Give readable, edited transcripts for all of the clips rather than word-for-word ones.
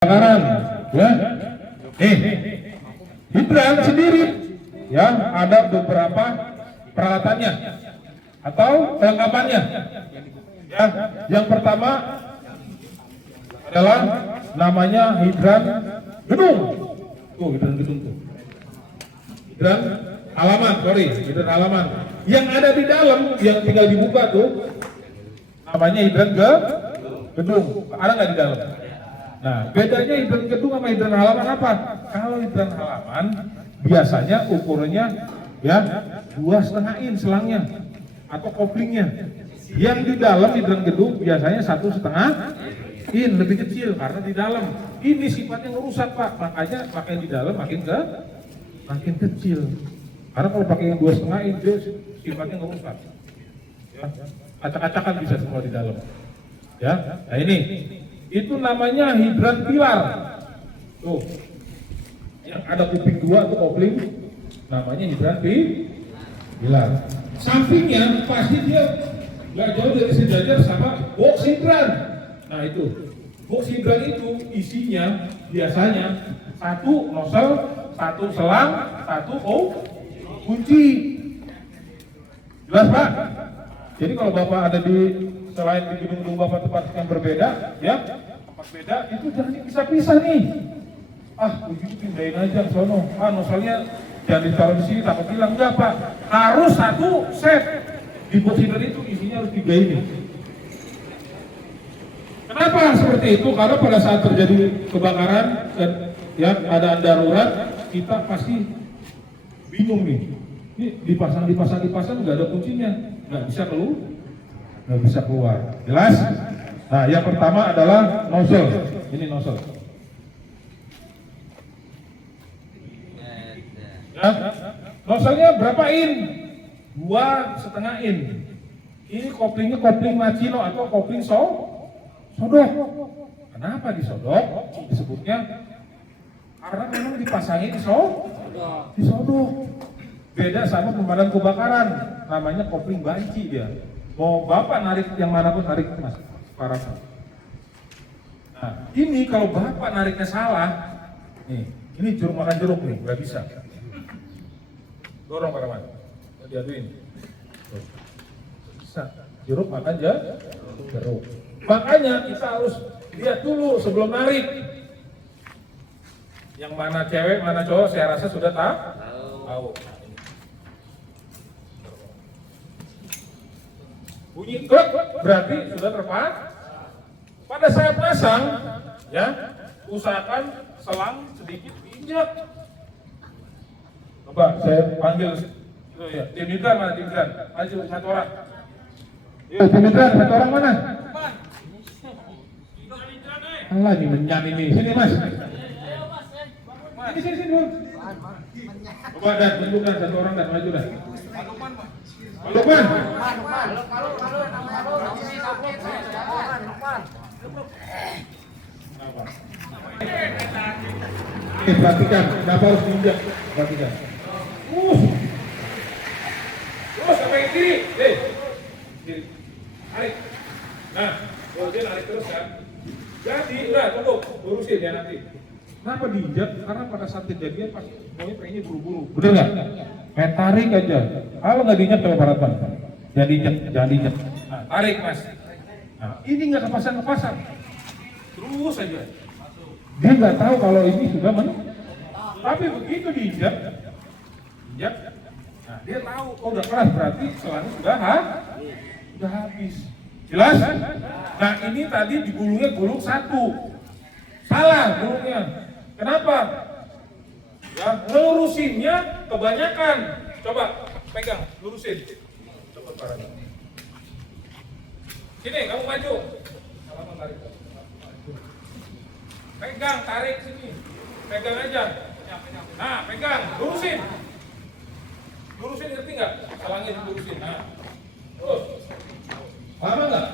Kebakaran, ya. Hidran sendiri, ya, ada beberapa peralatannya atau kelengkapannya. Ya, yang pertama adalah namanya hidran gedung. Tuh, hidran gedung tuh. Hidran halaman, hidran halaman. Yang ada di dalam, yang tinggal dibuka tuh, namanya hidran gedung. Ada nggak di dalam? Nah, bedanya hidran gedung sama hidran halaman apa? Kalau hidran halaman biasanya ukurannya ya 2,5 in selangnya atau koplingnya. Yang di dalam hidran gedung biasanya 1,5 in, lebih kecil karena di dalam. Ini sifatnya ngerusak, Pak. Makanya pakai di dalam makin kecil. Karena kalau pakai yang 2,5 in dia sifatnya ngerusak. Ya, acak-acakan bisa semua di dalam. Ya, nah ini. Itu namanya hidran pilar. Tuh, yang ada kuping 2 atau kopling, namanya hidran pilar. Sampingnya pasti dia nggak jauh dari sejajar sama box hidran. Nah itu, box hidran itu isinya biasanya 1 nozzle, 1 selang, 1 kunci. Jelas, Pak? Jadi kalau Bapak ada di selain di gedung Bapak tempat yang berbeda, ya, tempat beda itu jangan dipisah-pisah nih. Begitu pindahin aja ke sono. Nozzle-nya jangan ditaruh di sini takut hilang. Enggak, Pak. Harus 1 set. Di box hidran itu isinya harus 3 ini. Kenapa seperti itu? Karena pada saat terjadi kebakaran dan ya keadaan darurat, kita pasti bingung nih. Ini dipasang nggak ada kuncinya, nggak bisa keluar. Jelas? Nah, yang pertama adalah nozzle. Ini nozzle. Ya, nozzle-nya berapa in? 2,5 in. Ini koplingnya kopling Machino atau kopling sodok. Kenapa disodok? Disebutnya karena memang dipasangnya di sodok. Beda sama pemadam kebakaran, namanya kopling banci dia. Mau Bapak narik yang manapun tarik, Mas. Parah. Nah, ini kalau Bapak nariknya salah, nih, ini jeruk makan jeruk nih, nggak bisa. Dorong Paraman, diaduin. Bisa, jeruk makan jeruk. Makanya kita harus lihat dulu sebelum narik. Yang mana cewek, mana cowok, saya rasa sudah tahu. Bunyi klek berarti sudah terpasang. Pada saat pasang, ya, usahakan selang sedikit diinjak. Coba saya panggil ya, tim hidran mana tim hidran? Maju 1 orang. Yuk, tim hidran 1 orang mana? Alah, ini menyan ini. Sini, Mas. Sini dulu. Coba dan tunjukkan 1 orang dan maju dah. Lukman. Perhatikan, kenapa harus diinjak? Perhatikan. Terus sampai kiri, kiri. Tarik. Nah, kemudian tarik terus kan. Jadi, udah tunggu, lurusin ya nanti. Kenapa diinjak? Karena pada saat kejadian pasti semuanya pengennya buru-buru. Bener nggak? Kayak tarik aja. Kalau nggak diinjak coba parapan. Jangan diinjak. Nah, tarik Mas. Nah, ini nggak kepasang. Terus aja. Dia nggak tahu kalau ini sudah tapi begitu diinjak, nah dia tahu, udah keras berarti selangnya sudah habis. Jelas? Nah ini tadi digulungnya gulung 1. Salah gulungnya. Kenapa? Ya, ngelurusinnya kebanyakan. Coba pegang, lurusin. Cepat parah. Sini, kamu maju. Pegang, tarik sini. Pegang aja. Nah, pegang, lurusin. Lurusin, ngerti nggak? Salangnya dilurusin. Nah, terus. Lama nggak?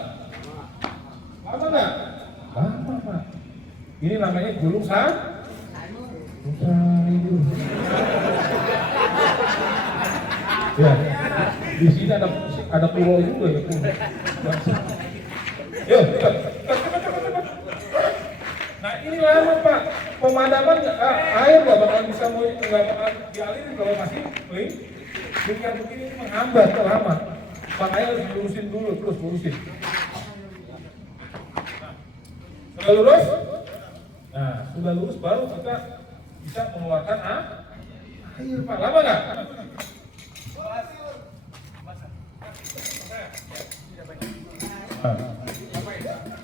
Lama, Pak. Ini namanya gulung ya, di sini ada pulau juga ya. Yuk, cepat. Nah ini lama Pak, pemadaman air nggak bakal bisa nggak bakal dialirin kalau masih biar begini ini menghambat lama. Makanya harus lurusin dulu, terus lurusin. Sudah lurus? Nah, sudah lurus baru kita bisa mengeluarkan air Pak. Lama nggak?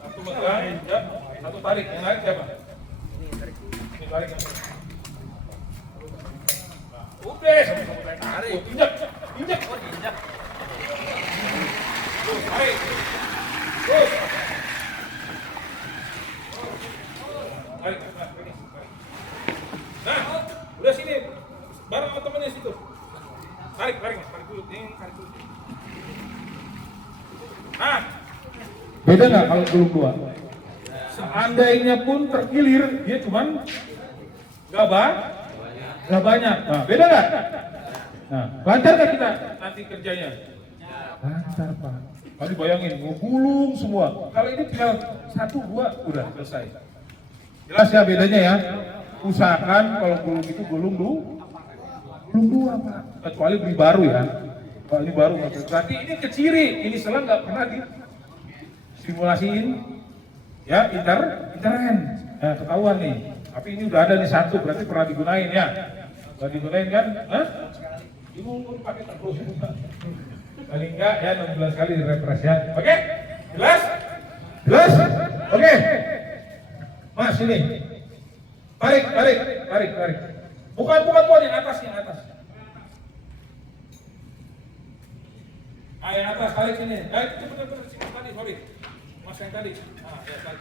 Satu megang, ya. Satu tarik. Yang narik siapa? Ini tarik. Udah, sama-sama tarik. Injak. Injak. Terus, tarik. Terus. Tarik. Nah, udah sini. Bareng sama temennya situ. Tarik dulu. Ini tarik dulu. Nah, beda nggak kalau belum dua? Seandainya pun terkilir, dia cuman nggak banyak. Nah, beda nggak? Nah, lancar nggak kita nanti kerjanya? Lancar Pak. Kali bayangin, gulung semua. Kalau ini tinggal 1-2 udah selesai. Jelas ya bedanya ya. Usahakan kalau gulung itu gulung dua Pak. Kecuali beli baru ya. Kalau ini baru berarti ini keciri. Ini selang nggak pernah disimulasiin. Ya, intern. Nah, ketahuan nih. Tapi ini udah ada nih satu, berarti pernah digunain ya. Pernah digunain kan? Hah? Ini pakai terus. Kali enggak ya 16 kali direfresh ya. Oke? Jelas? Jelas? Oke. Mas ini. Tarik. Bukan yang atas. Yang atas tarik sini. Itu benar sini tadi, sorry. Mas yang tadi. Nah, ya tarik.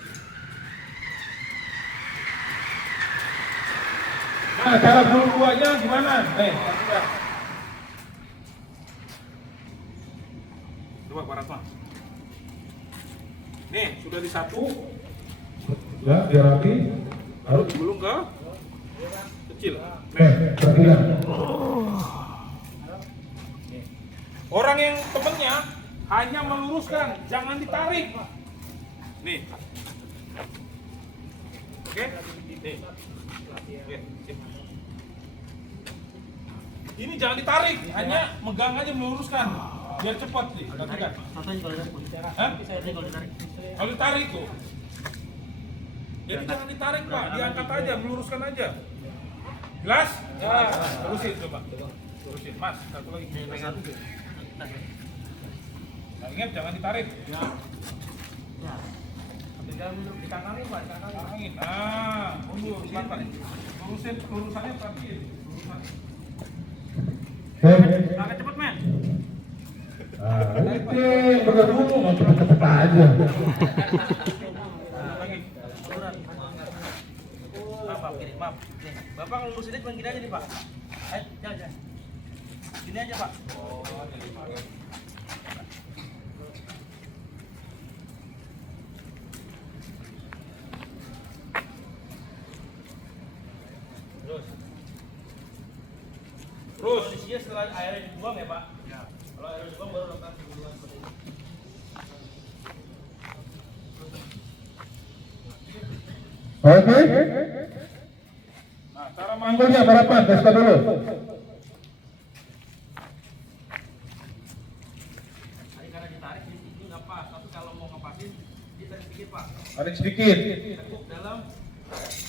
Nah, cara gulung buahnya gimana? Coba Pak Ratma. Nih, sudah disatu. Ya, biar rapi. Harus digulung ke kecil. Orang yang temennya hanya meluruskan, jangan ditarik. Nih. Oke? Nih. Oke. Ini jangan ditarik, hanya megang aja meluruskan. Biar cepat nih, perhatikan. Kalau ditarik tuh. Jadi jangan ditarik Pak, diangkat aja, meluruskan aja. Jelas? Ya, terusin coba. Terusin, Mas. Satu lagi. Nah, ingat jangan ditarik. Ya. Jangan dikangangin Pak, dikangangin. Nah, mundur, pelan-pelan. Lurusannya rapiin. Agak cepet men. Itu bener dulu, mau cepet-cepet aja. Maaf. Nih, Bapak ngelurusin cuma gini aja nih Pak. Ayo, jalan. Gini aja Pak. Terus posisinya setelah airnya dibuang ya Pak. Ya. Kalau airnya dibuang baru lakukan gulungan seperti ini. Oke. Nah, cara manggulnya berapa? Tes dulu. Tadi karena ditarik ini nggak pas, tapi kalau mau ngepasin ditarik sedikit Pak. Tarik sedikit. Tekuk dalam,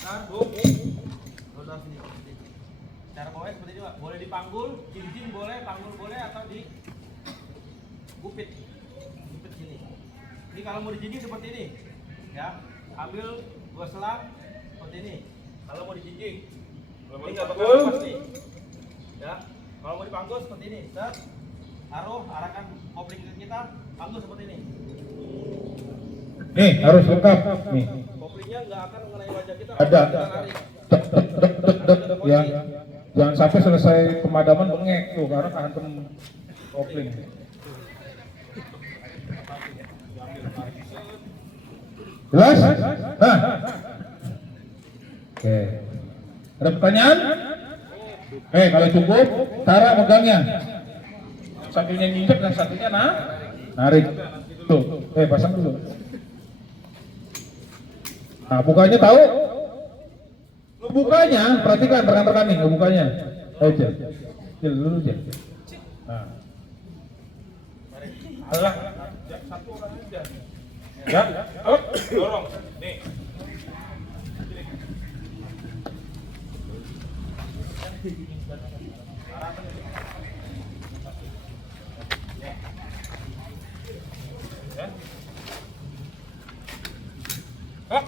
taruh, roda sini. Cara bawahnya seperti ini Pak. Boleh dipanggul, jinjing boleh, panggul boleh, atau di gupit sini. Ini kalau mau dijinjing seperti ini, ya. Ambil 2 selang seperti ini. Kalau mau dijinjing, ini nggak bakal lepas nih. Ya, kalau mau dipanggul seperti ini. Set, taruh, arahkan kopling kita, panggul seperti ini. Nih, harus lengkap. Nih. Koplingnya nggak akan mengenai wajah kita. Ada. Kita tarik. Ya. Jangan sampai selesai pemadaman bengek tuh karena kehantem kopling. Jelas? Nah. Oke. Ada pertanyaan? Kalau cukup, cara megangnya. Satunya nginjek dan satunya narik. Tuh, pasang dulu. Nah, bukanya tahu? Ngebukanya, perhatikan rekan-rekan nih ngebukanya. Ayo Cil, Cil dulu Cil. Nah, alah, satu orang aja. Ya, ayo dorong. Nih. Hop.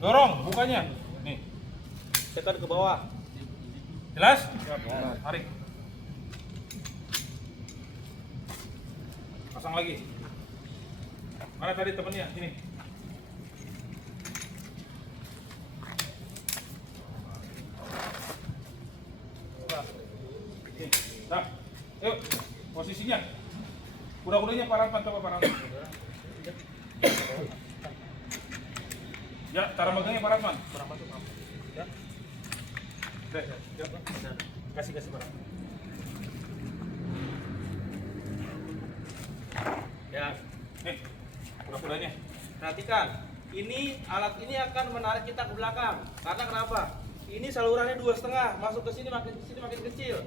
Dorong bukanya. Nih. Tekan ke bawah. Jelas? Tarik. Pasang lagi. Mana tadi temennya? Sini. Nah, yuk posisinya. Kuda-kudanya Pak Ratman, coba Pak Ratman. Ya, cara megangnya Pak Ratman. Ya. Deh, ya. Kasih Pak Ratman. Ya, Nih, kuda-kudanya. perhatikan. Ini alat ini akan menarik kita ke belakang. Karena kenapa? Ini salurannya 2,5, masuk ke sini makin kecil.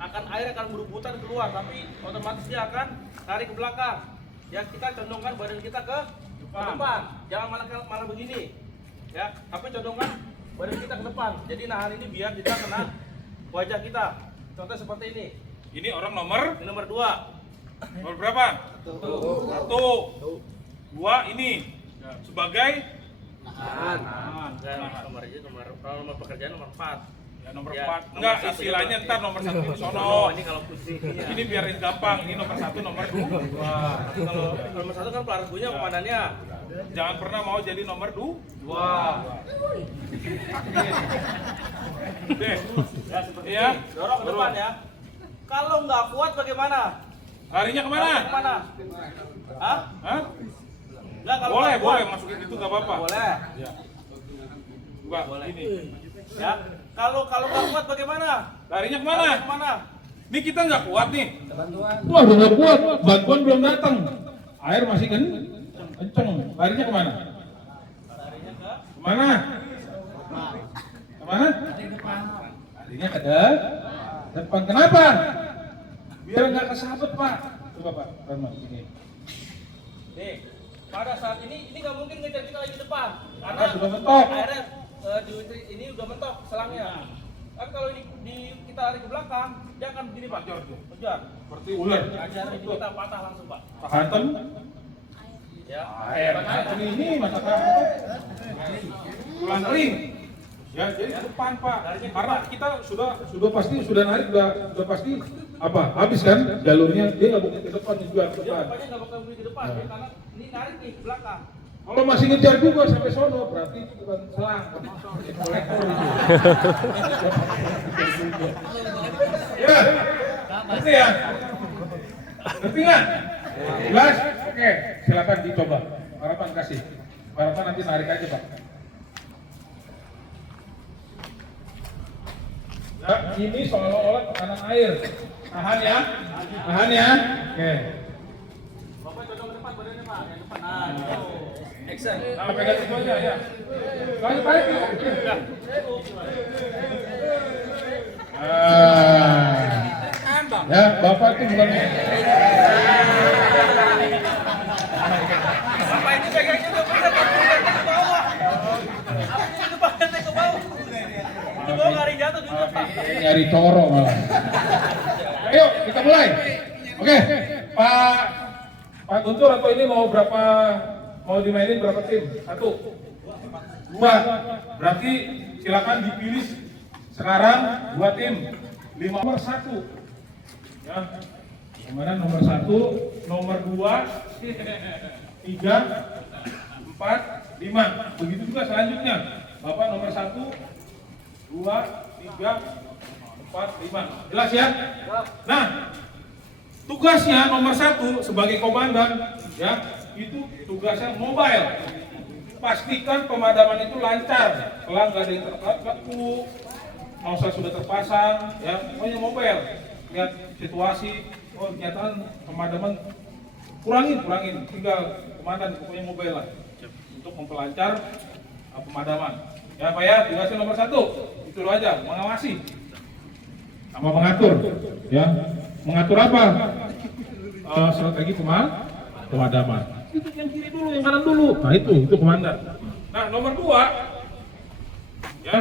Air akan berebutan keluar, tapi otomatis dia akan tarik ke belakang. Ya, kita condongkan badan kita ke depan. Jangan malah begini. Ya, tapi condongkan badan kita ke depan. Jadi nahan ini biar tidak kena wajah kita. Contoh seperti ini. Ini orang nomor Ini nomor 2. nomor berapa? Satu. Dua ini sebagai Nahan. Nomor pekerjaan nomor 4. ya nomor Ya, 4. nomor Enggak, satu istilahnya coba. ntar nomor 1 di sono. Ini kalau pusing. Ini biarin gampang. Ini nomor 1, nomor 2. Kalau nomor 1 kan pelarasnya komandannya. Jangan pernah mau jadi nomor 2. Deh. Ya seperti Iya. ini. Dorong ke depan ya. Kalau nggak kuat bagaimana? Larinya kemana? Lari kemana? Hah? Hah? Nggak, kalau Boleh, nggak kuat. boleh masukin itu nggak apa-apa. Boleh. Ya. Coba Boleh. ini. Ya. Kalau nggak kuat bagaimana? Larinya kemana? Lari kemana? Ini kita nggak kuat nih. Wah, udah nggak kuat. Bantuan belum datang. Air masih kenceng. Larinya kemana? Larinya ke Kemana? Kemana? Larinya ke depan. Kenapa? Biar nggak kesabet Pak. Coba Pak, Rahman ini. nih. Pada saat ini nggak mungkin ngejar kita lagi depan karena Sudah mentok. airnya ini udah mentok selangnya. Kan kalau kita lari ke belakang, dia akan begini Pak. Kejar. Seperti ular. Ajar ini kita patah langsung Pak. Hantem. Ya. Air. Hantem ini masakan. Tulang kering. Ya, jadi ke depan Pak. Karena kita sudah pasti sudah narik sudah pasti apa? Habis kan jalurnya dia nggak mungkin ke depan juga ke Dia depan. rupanya nggak bakal beli ke depan ya, karena ini narik nih ke belakang. Kalau masih ngejar juga sampai sono berarti itu bukan selang. Kolektor itu. Ya, ngerti ya? Ngerti nggak? Jelas? Oke, silakan dicoba. Harapan kasih. Harapan nanti narik aja Pak. Ya, ini seolah-olah tekanan air. Tahan ya, tahan ya. Oke. Bapak cocok ke depan badannya Pak, yang depan. Nah, gitu. Action. Nah, pegang itu aja ya. Lanjut tarik ya. Ya, Bapak itu bukan. Bapak ini pegangnya nggak bisa Pak, pegangnya ke bawah. Apa itu Pak, nanti ke bawah. Ke bawah nggak ada yang jatuh juga Pak. Nyari coro malah. Ayo kita mulai. Oke, Pak Guntur atau ini mau dimainin berapa tim? 1, 2. Berarti silakan dipilih sekarang 2 tim. 5 nomor 1. Ya. Kemudian nomor 1, nomor 2, 3, 4, 5. Begitu juga selanjutnya. Bapak nomor 1, 2, 3, 4, 5. Jelas ya? Nah, tugasnya nomor 1 sebagai komandan ya, itu tugasnya mobile. Pastikan pemadaman itu lancar, selang nggak ada yang terganggu, mausa sudah terpasang, ya pokoknya mobile. Lihat situasi, oh kenyataan pemadaman kurangin, tinggal komandan pokoknya mobile lah untuk memperlancar pemadaman. Ya Pak ya, tugasnya nomor 1 itu dulu aja, mengawasi sama mengatur. Ya, mengatur apa? Strategi pemadaman. Itu yang kiri dulu, yang kanan dulu. Nah itu komandan. Nah nomor 2, ya,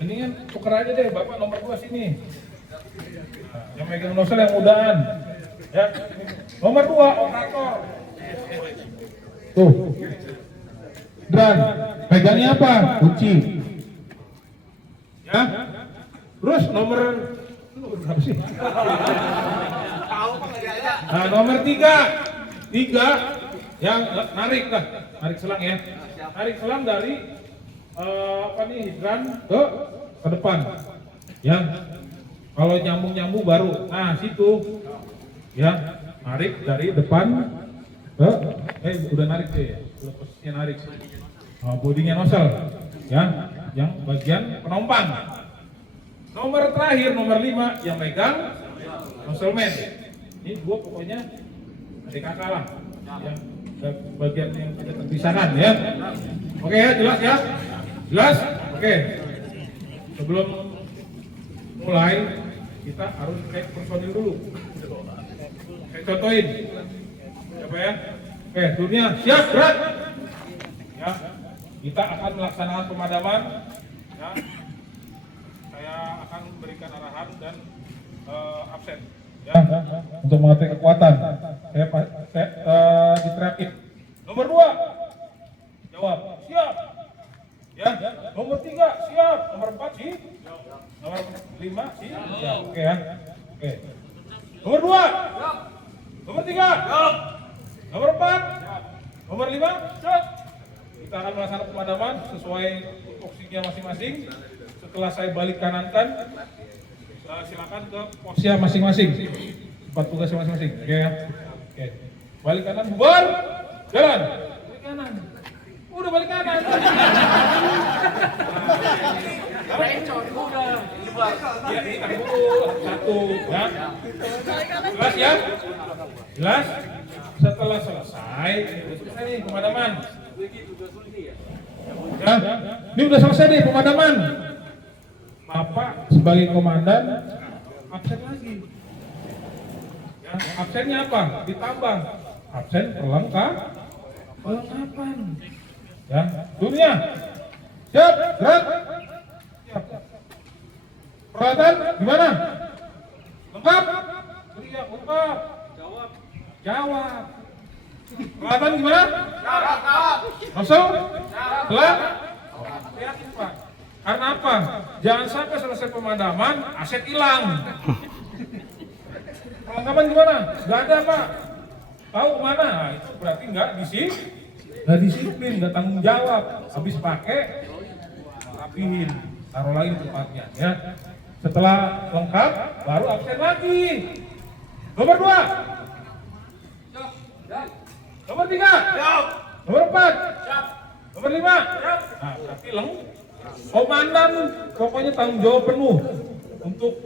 ini kan tuker aja deh, Bapak nomor 2 sini. Nah, yang megang nozzle yang mudahan. Ya, nomor 2 operator. Tuh, Dan pegangnya apa? Kunci. Ya, terus nomor berapa sih? Nah, nomor 3 yang narik selang ya, narik selang dari hidran ke depan. Ya, kalau nyambung baru, nah situ ya, narik dari depan ke, udah narik deh ya, udah posisinya narik. Bodinya nozzle, ya, yang bagian penumpang. Nomor terakhir, nomor 5 yang megang nozzle man. Ini 2 pokoknya adik kakak lah, yang bagian yang tidak terpisahkan ya. Oke ya, jelas ya, jelas. Oke, sebelum mulai kita harus cek personil dulu. Saya contohin, siapa ya? Oke, dunia siap, gerak. Ya, kita akan melaksanakan pemadaman. Ya, saya akan memberikan arahan dan absen. Ya, untuk mengerti kekuatan. Saya diterakin. Nomor 2, jawab, siap. Ya, nomor 3, siap. Nomor 4, siap. Nomor 5, siap. Oke ya. Oke. Nomor 2, siap. Nomor 3, siap. Nomor 4, siap. Nomor 5, siap. Kita akan melaksanakan pemadaman sesuai tupoksinya masing-masing. Setelah saya balik kanankan, silakan ke posnya masing-masing, tempat tugasnya masing-masing. Oke ya. Oke. Balik kanan, bubar, jalan. Balik kanan. Udah balik kanan. Ya, ditahan dulu. 1, ya. Jelas ya? Jelas? Setelah selesai nih pemadaman. Ya, ini udah selesai nih pemadaman. Bapak sebagai komandan absen lagi. Ya, absennya apa? Ditambah absen perlengkapan. Ya, dunia siap, gerak. Siap. Peralatan gimana? Lengkap? Iya, lengkap. Jawab. Peralatan gimana? Masuk? Selang? Yakin Pak. Karena apa? Jangan sampai selesai pemadaman, aset hilang. Perlengkapan gimana? Gak ada Pak. Tahu mana? Nah, itu berarti nggak disiplin, nggak tanggung jawab. Habis pakai, rapihin, taruh lagi di tempatnya. Ya. Setelah lengkap, baru absen lagi. Nomor 2. Nomor 3. Nomor 4. Nomor 5. Nah, berarti komandan pokoknya tanggung jawab penuh untuk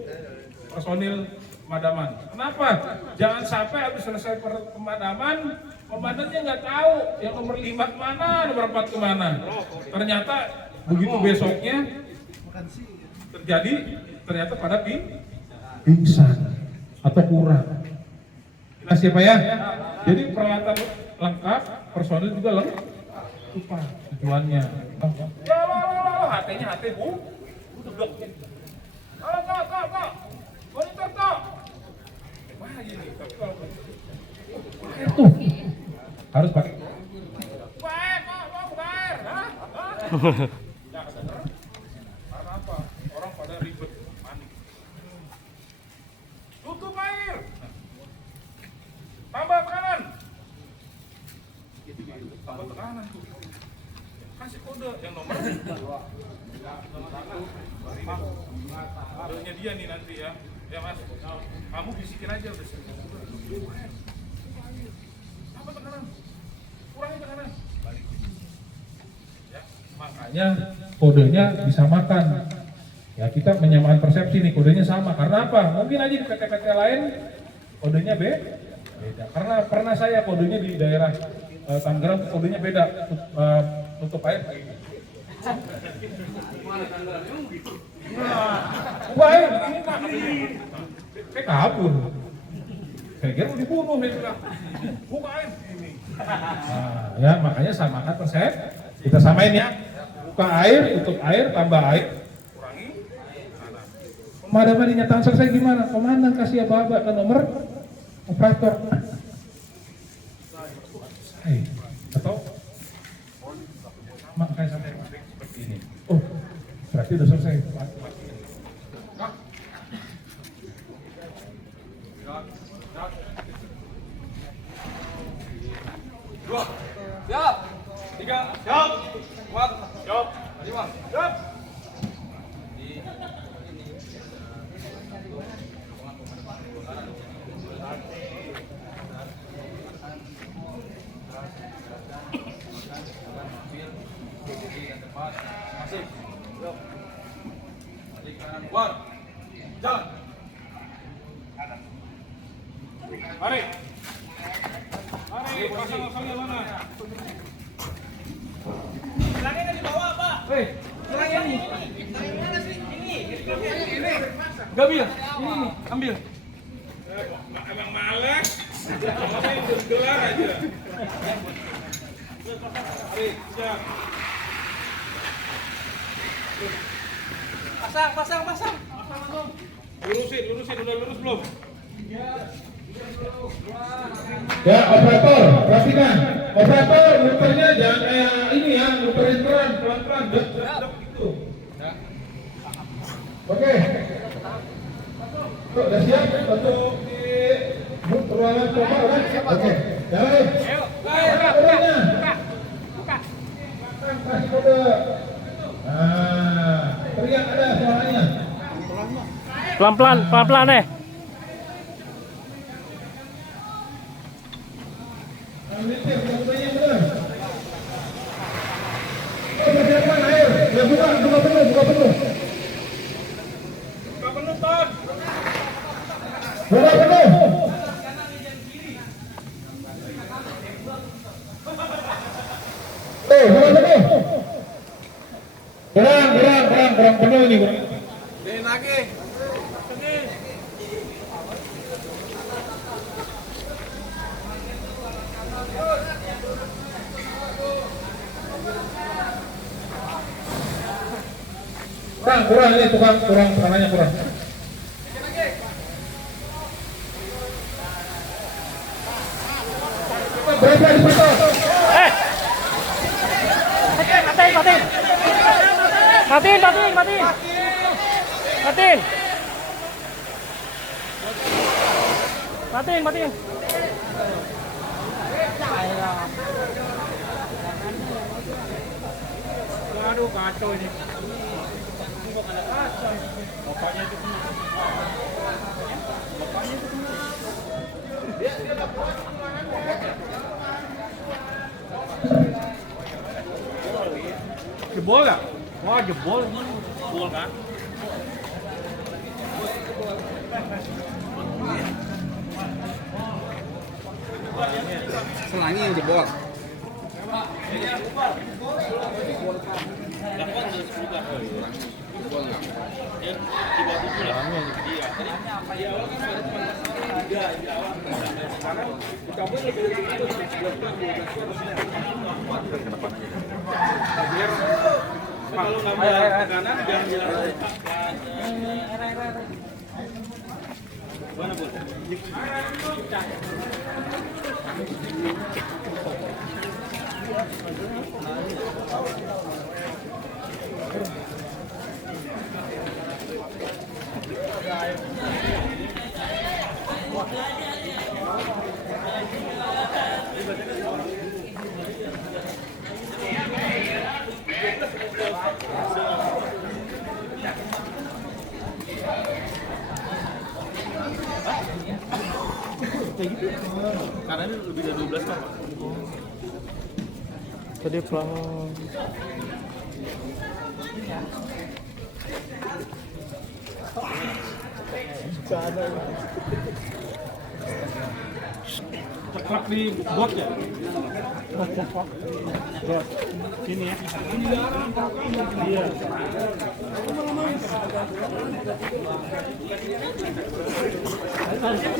personil pemadaman. Kenapa? Jangan sampai habis selesai pemadaman, komandannya nggak tahu yang nomor 5 kemana, nomor 4 kemana. Ternyata begitu besoknya ternyata pada pingsan atau kurang. Jelas ya Pak ya? Jadi peralatan lengkap, personil juga lengkap. Lupa tujuannya. Ya HT-nya HT bu, duduk. Kak, monitor kak. Wah ini, tapi kalau itu harus pakai. Bayar, karena apa? Orang pada ribet, panik. Tutup air. Tambah tekanan. Tambah tekanan tuh. Kasih kode yang nomor 1. Kodenya dia nih nanti ya. Ya Mas, kamu bisikin aja udah. Tambah tekanan. Kurangi tekanan. Balikin. Ya, makanya kodenya disamakan. Ya kita menyamakan persepsi nih, kodenya sama. Karena apa? Mungkin aja di PT-PT lain kodenya beda. Karena pernah saya kodenya di daerah Tangerang kodenya beda, tutup air kayak gini. Buka air, ini mati. Saya kabur. Saya kira mau dibunuh, saya bilang. Buka air. Nah, ya makanya samakan resep. Kita samain ya. Buka air, tutup air, tambah air. Kurangi. Pemadaman dinyatakan selesai gimana? Komandan kasih aba-aba ke nomor operator. Atau sama kayak sampai seperti ini. Oh, berarti udah selesai. Dua, siap. Tiga, siap. Empat, siap. Lima, siap. Masih. Siap. Balik kanan, keluar. Jalan. Mari. Mari, pasang-pasangnya mana? Silangnya di bawah, Pak. Hei, silangnya nih. Silangnya mana sih? Ini. Gabil, ini, ambil. Emang males. Ngomongin gelar aja. Mari, siap. Pasang. Lurusin, udah lurus belum? Ya, operator, perhatikan. Operator, muternya jangan kayak ini ya, muterin pelan-pelan, gitu. Oke. Tuh, udah siap untuk di ruangan coba kan? Oke, jalan. Buka. Kasih kode. Nah, teriak ada suaranya. Pelan-pelan deh. Militir, yang benar. Oh, persiapan air. Ya, buka penuh. Buka penuh, Ton. Buka penuh. Buka penuh. Kurang penuh ini. Gedein lagi. Kurang ini tukang tekanannya kurang. Berapa di foto? Matiin. Aduh, kacau ini. Jebol ya? Wah, jebol kan? Selangnya yang jebol. Kalau nggak mau kanan, jangan jalan. Mana bu? Karena ini lebih dari 12 Pak. Tadi pelan. Ceklek di bot ya. Sini ya. Iya.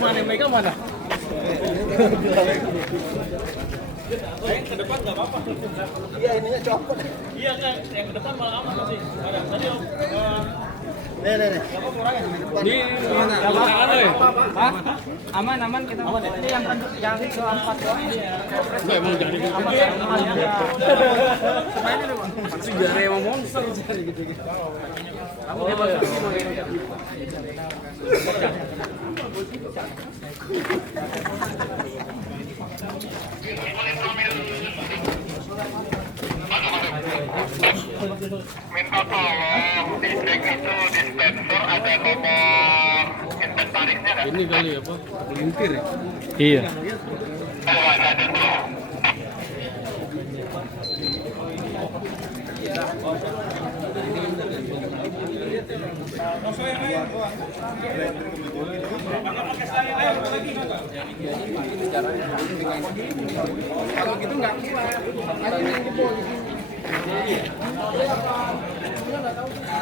Mana mereka mana? Ke depan nggak apa-apa. Iya ininya copot. Iya kan, yang ke depan malah aman masih. Ada tadi om. Nih. Apa kurangnya? Di mana? Hah? Aman kita. Aman ya? Ini yang ke-4 doang. Enggak emang jadi Aman. Mainnya dulu. Sejarah emang monster gitu. Kamu hebat sih. Minta tolong di cek itu dispenser ada nomor inventarisnya nggak? Ini kali apa? Melintir ya? Iya. Kalau ada tuh. Kalau gitu nggak keluar.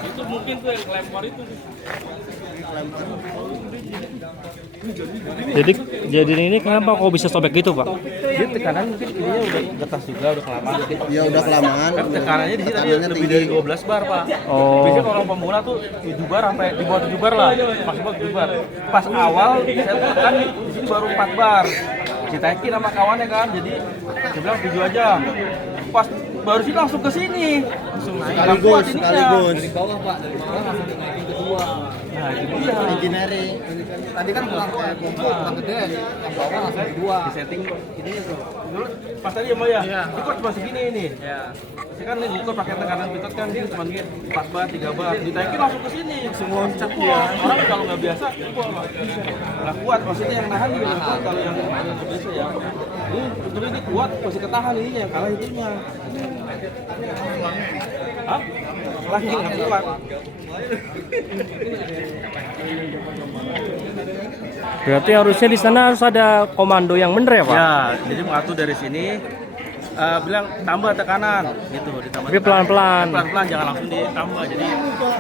Itu mungkin tuh yang lempar itu. Jadi ini kenapa kok bisa sobek gitu, Pak? Dia tekanan mungkin ininya udah getas juga, udah kelamaan. Ya udah kelamaan. Kan tekanannya di sini tadi Tekanannya lebih tinggi. dari 12 bar, Pak. Oh. Biasanya kalau orang pemula tuh 7 bar sampai di bawah 7 bar lah. Maksimal 7 bar. Pas awal saya tekan di sini baru 4 bar. Ditaikin sama kawannya kan. Jadi saya bilang 7 aja. Pas baru sih langsung ke sini. Langsung naik. Nggak kuat ininya. Sekaligus. Dari bawah Pak, dari bawah langsung dinaikin kedua. Nah, itu dia. Engineering. Tadi kan kurang kurang gede, yang bawah langsung kedua. Di setting ini tuh. Dulu pas tadi ya Mbak ya. Ini kok cuma segini ini. Iya. Saya kan ini ukur pakai tekanan pitot kan dia cuma 4 bar, 3 bar. Ditaikin langsung ke sini. Semua loncat dia. Orang kalau nggak biasa nggak kuat. Maksudnya yang nahan juga nggak kuat kalau yang biasa ya. Ini sebetulnya dia kuat, masih ketahan ininya, yang kalah itunya. Hah? Lagi nggak kuat. Berarti harusnya di sana harus ada komando yang bener ya, Pak? Ya, jadi mengatur dari sini. Bilang tambah tekanan gitu ditambah Tapi tekanan. pelan-pelan. Pelan-pelan jangan langsung ditambah. Jadi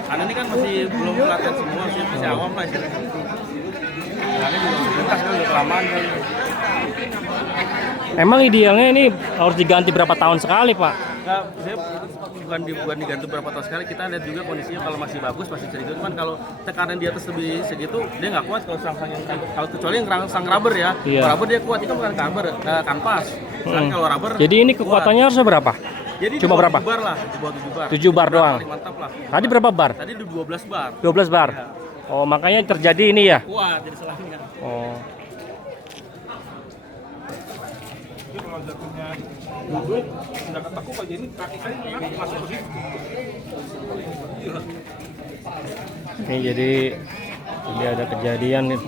karena ini kan masih belum pelatihan semua masih awam lah istilahnya. Karena juga lintas kan udah kelamaan kan. Emang idealnya ini harus diganti berapa tahun sekali, Pak? Enggak, saya bukan diganti berapa tahun sekali. Kita lihat juga kondisinya kalau masih bagus masih cerita. Cuman kalau tekanan di atas lebih segitu dia nggak kuat kalau sang yang kalau kecuali yang sang rubber ya. Iya. Kalau rubber dia kuat itu bukan rubber, kanvas. Misalnya kalau rubber. Jadi ini kuat. kekuatannya harusnya berapa? Jadi Cuma di bawah berapa? 7 bar lah, di bawah 7 bar. 7 bar doang. Paling mantap lah. Tadi berapa bar? Tadi di 12 bar. 12 bar. Oh, makanya terjadi ini ya. Kuat jadi selangnya. Oh. Kalau jatuhnya duduk nggak ketekuk aja ini kaki saya masuk begitu. Ini jadi ada kejadian nih.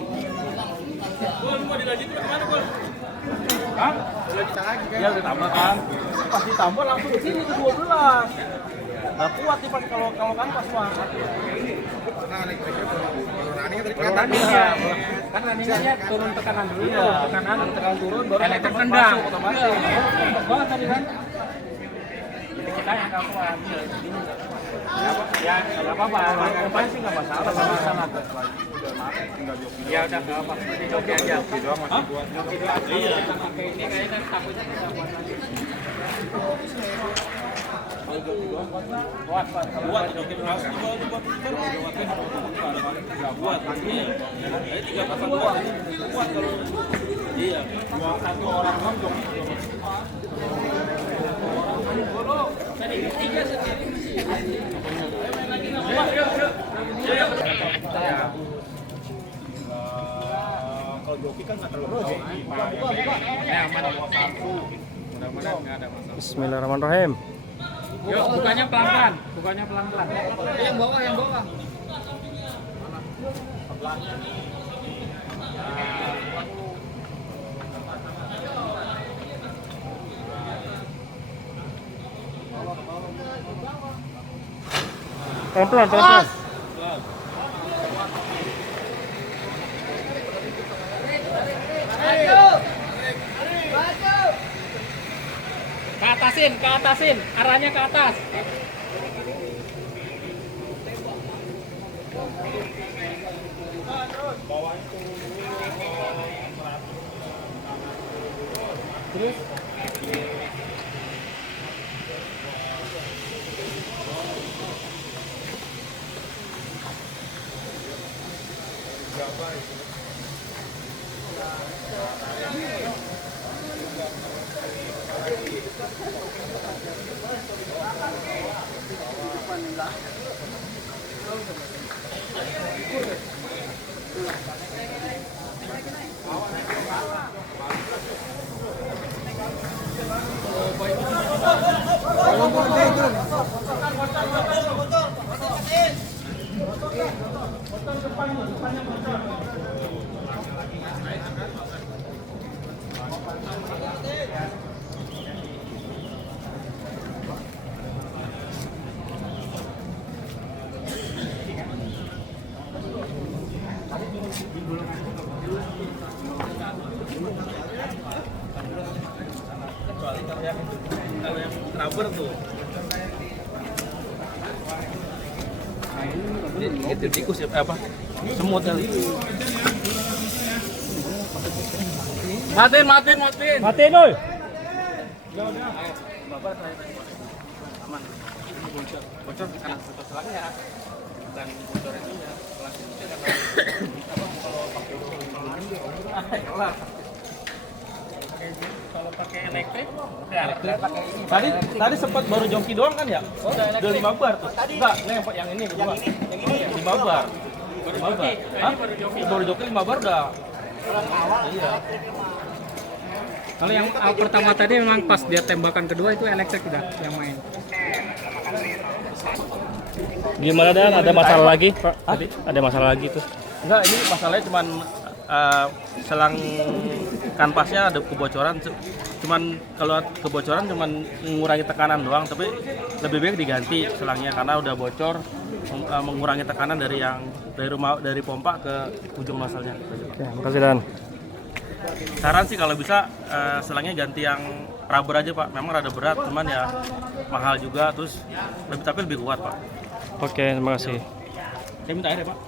Gol mau dilanjutin kemana gol? Hah? Dilanjutin lagi kan? Ya udah tambah kan. Pasti tambah langsung ke sini ke 12. Nggak kuat nih pas kalau kan pas mah. Kan runningannya turun tekanan dulu, Iya. tekanan turun baru elektrik tendang. masuk otomatis. Cepat banget tadi kan. Jadi kita yang nggak kuat. Ya nggak apa-apa. Depan sih nggak masalah. Sama-sama. Ya udah nggak apa. Joki aja. Joki doang masih kuat. Iya. Pakai ini kayaknya kan takutnya tidak kuat lagi. Kuat Pak. Kuat joki harus di bawah 7 kuat. Iya. Jadi 3 pasang kuat. Kuat kalau iya. Satu orang doang joki. Kalau joki kan nggak terlalu joki. Aman satu. Mudah-mudahan nggak ada masalah. Bismillahirrahmanirrahim. Yuk, bukanya pelan-pelan, bukanya pelan-pelan. Yang bawah, yang bawah. Pelan-pelan, pelan-pelan. Ayo. atasin, arahnya ke atas. Kalau yang rubber tuh. Itu tikus ya apa? Semut kali. Matiin. Matiin, oi. Aman. Bocor ke kanan bocor selangnya. Bukan bocor itu ya. Kalau pakai elektrik, Tadi sempat baru joki doang kan ya? Udah 5 bar tuh. Enggak, yang ini kedua. Yang ini 5 bar. 5 bar. Hah? Baru joki 5 bar udah. Iya. kalau yang pertama tadi memang pas dia tembakan kedua itu elektrik udah yang main. Gimana Dan? Ada masalah lagi, Pak? Tadi ada masalah lagi tuh. Enggak, ini masalahnya cuman selang kanvasnya ada kebocoran. Cuman kalau kebocoran cuman mengurangi tekanan doang, tapi lebih baik diganti selangnya karena udah bocor, mengurangi tekanan dari pompa ke ujung nozzle-nya. Oke, makasih Dan. Saran sih kalau bisa selangnya ganti yang rubber aja Pak. Memang rada berat, cuman ya mahal juga, terus tapi lebih kuat Pak. Oke, terima kasih. Saya minta air ya Pak.